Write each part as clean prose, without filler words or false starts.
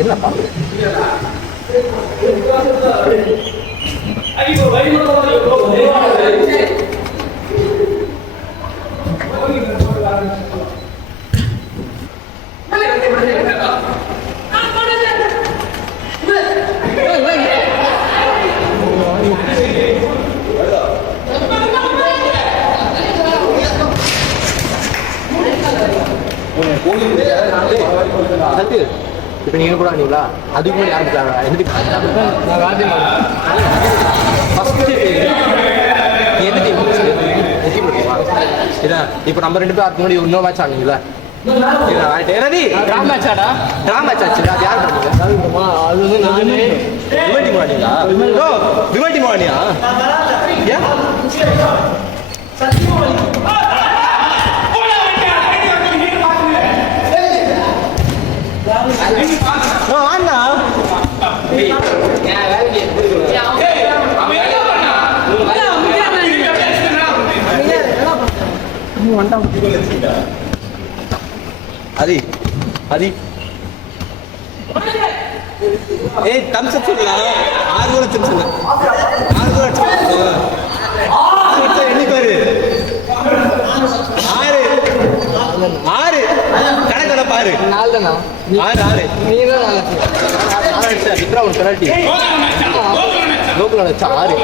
என்னப்பா இப்போ நீங்கள் கூட ஆனீங்களா அதுக்கு முன்னாடி ஆரம்பிச்சாங்க ஃபஸ்ட்டு எந்த டீம் இதான் இப்போ நம்ம 2 பேர் அதுக்கு முன்னாடி இன்னொரு மேட்ச் ஆனீங்களா ட்ரா மேட்ச் ஆச்சு அது யார் பண்ணீங்க அது வந்து நானே விமல் டீம் ஆனீங்களா விமல் டீம் ஆனியா ஏன் வாண்ணா அதி அதி ஏய் தம்ஸ் அப் சொல்லலாம் 6 லட்சம் சொல்ல 6 லட்சம் எண்ணி பாரு 6 கணக்கட பாரு 4 தானா 6 நீ தான் 4 விக்ரா ஒரு பெனல்டி லோக்கல் அடிச்சா 6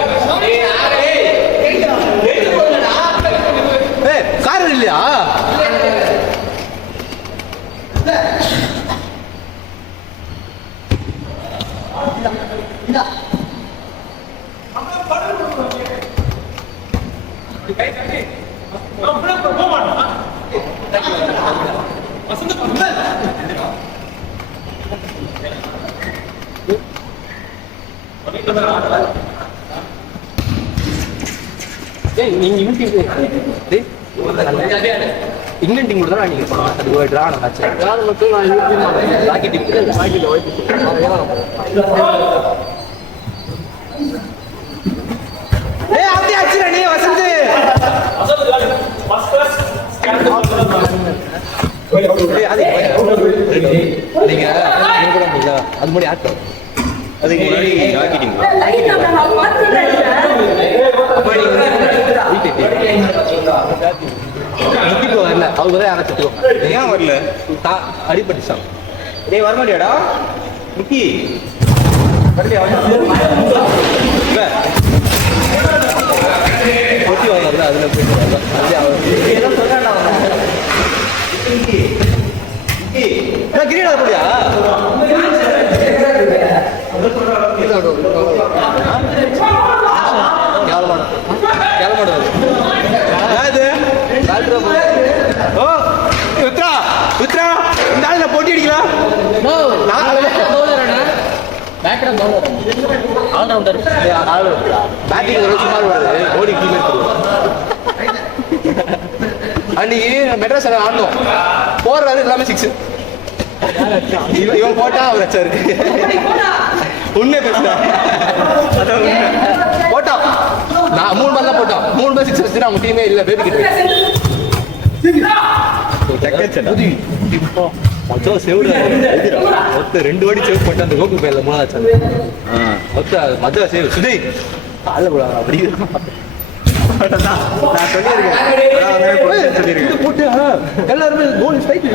ஏய் கார் இல்லையா இங்கிலாந்து டீம் கூட தான் நீங்க அது ஒரு டிரா ஆச்சு டிரா மட்டும் நான் ராக்கி டீம் ஏய் அப்படியே அடிச்சற நீ வசந்த் நீங்க கூட முடியல அது முன்னாடி ஆட்டோ அதுக்கு முன்னாடி ராக்கி டீம் வரல அவங்க தான் யாரை சுத்துவோம் ஏன் வரல அடிப்பட்டுச்சான் டேய் வர மாட்டியாடா முக்கி கொட்டி வாங்கல அதுல கிரீடா போடியா போட்டி அடிக்கலாம் அன்னைக்கு மெட்ராஸ் ஆடணும் போடுறாரு எல்லாமே 6 இவன் போட்டா அவர் வச்சாரு உண்மையை பேசுறா போட்டான் நான் 3 பால் தான் போட்டான் 3 பால் 6 வச்சு அவங்க டீமே இல்லை பேபி கிட்ட ரெண்டு வாடி சேவ் போட்டு அந்த கோகு பேர்ல 3ஆச்சு மொத்த சேவ் சுதை அப்படி எல்லாருமே கோல் ஸ்ட்ரைக்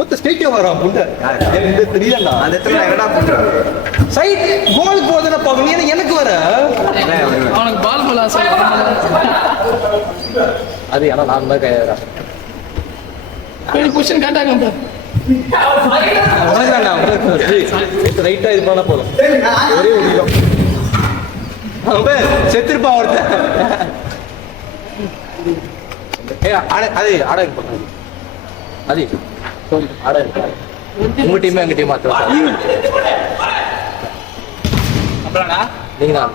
ஒத்த ஸ்ட்ரைக்கே வரான் புண்டை தெரியலடா அந்த இடத்துல என்னடா பண்ற சைட் கோல் போதன பாக்க நீ எனக்கு வர அவனுக்கு பால் போல ஆசை அது ஏன்னா நான் தான் கையறா क्वेश्चन காட்டாங்க ரைட்டா இது பண்ண போதும் ஒரே ஒரு அவன் செத்துருப்பான் ஒருத்தன் அது ஆட அது ஆட உங்க டீம் எங்க டீம் மாத்திரம் நீங்க தான்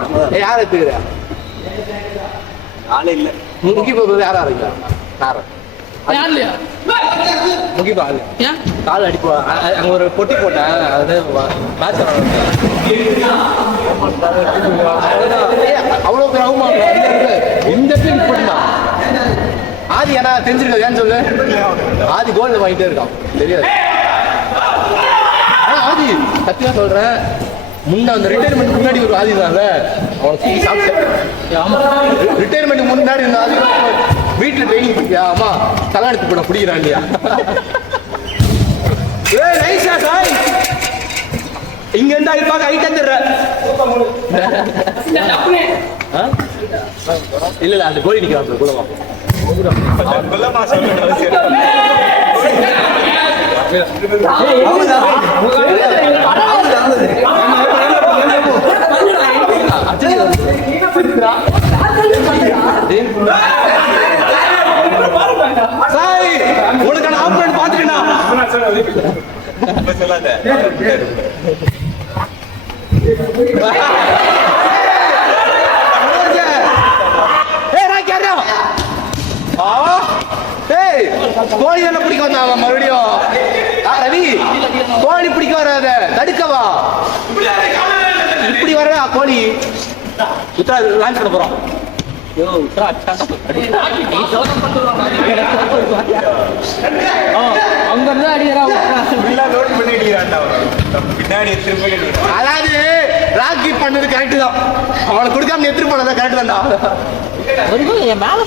யார் எடுத்துக்கிற ஆளே இல்லை முக்கி போகிறது யாரா இருக்கா யாரா முக்கிப்பா கால் அடிப்பா அங்க ஒரு பொட்டி போட்டேன் அது மேட்ச் அவ்வளவு பேர் ஆகுமா இந்த டீம் போட்டுதான் ஆதி ஏன்னா தெரிஞ்சிருக்க ஏன்னு சொல்லு ஆதி கோல் வாங்கிட்டே இருக்கான் தெரியாது சத்தியமா சொல்றேன், முன்ன அந்த ரிட்டையர்மெண்ட் முன்னாடி ஒரு ஆதிதான்ல அவனை தூக்கி சாப்பிட்டேன். ஆமா, ரிட்டையர்மெண்ட் முன்னாடி இருந்த ஆதி வீட்டுல ட்ரைனிங் பண்ணியா? ஆமா, கல்யாணத்துக்கு கூட பிடிக்கிறான் இல்லையா? ஏய் நைஸா சாய், இங்க இருந்தா இருப்பாங்க ஐட்டம் தர்ற. இல்ல இல்ல, அந்த கோழி நிக்கிறான் குலமா. சாய், உனக்கான ஆப்ஷன் பாத்துக்கினா சொல்லாத. கோழி என்ன பிடிக்க வந்தாங்க மறுபடியும்? ரவி, கோழி பிடிக்க வராத, தடுக்கவா? இப்படி வர கோழி உத்தரா லான்ச் பண்ண போறோம். அதாவது ராக்கி பண்ணது கரெக்ட் தான், அவனை கொடுக்காம எத்திரி பண்ணதான் கரெக்ட் தான்டா. என் மேல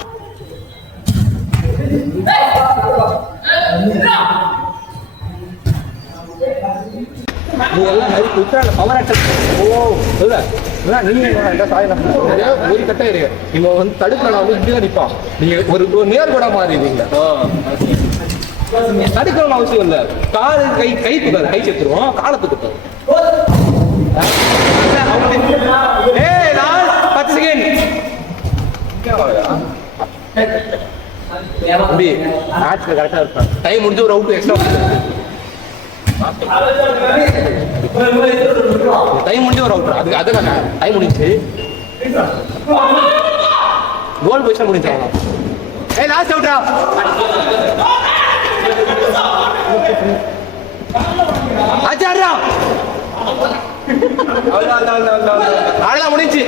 ஒரு கட்ட இருக்கு, இவன் வந்து தடுக்கலாம் இப்படிதான் நிற்பான். நீங்க ஒரு நேர்கொடா மாறிடுவீங்க. தடுக்கணும் அவசியம் இல்ல, காலு கை கை தூக்காது, கை செத்துருவோம், காலை தூக்கட்டும். 10 செகண்ட் மேட்ச்ல கரெக்டா இருப்பான். டைம் முடிஞ்சு ஒரு அவுட் எக்ஸ்ட்ரா, டைம் முடிஞ்சு ஒரு அவுட். அது அதுதானே டைம் முடிஞ்சு கோல் பொசிஷன் முடிஞ்சாங்க. ஏய் லாஸ்ட் அவுட்ரா. அச்சாரா அவ்வளவுதான் முடிஞ்சு.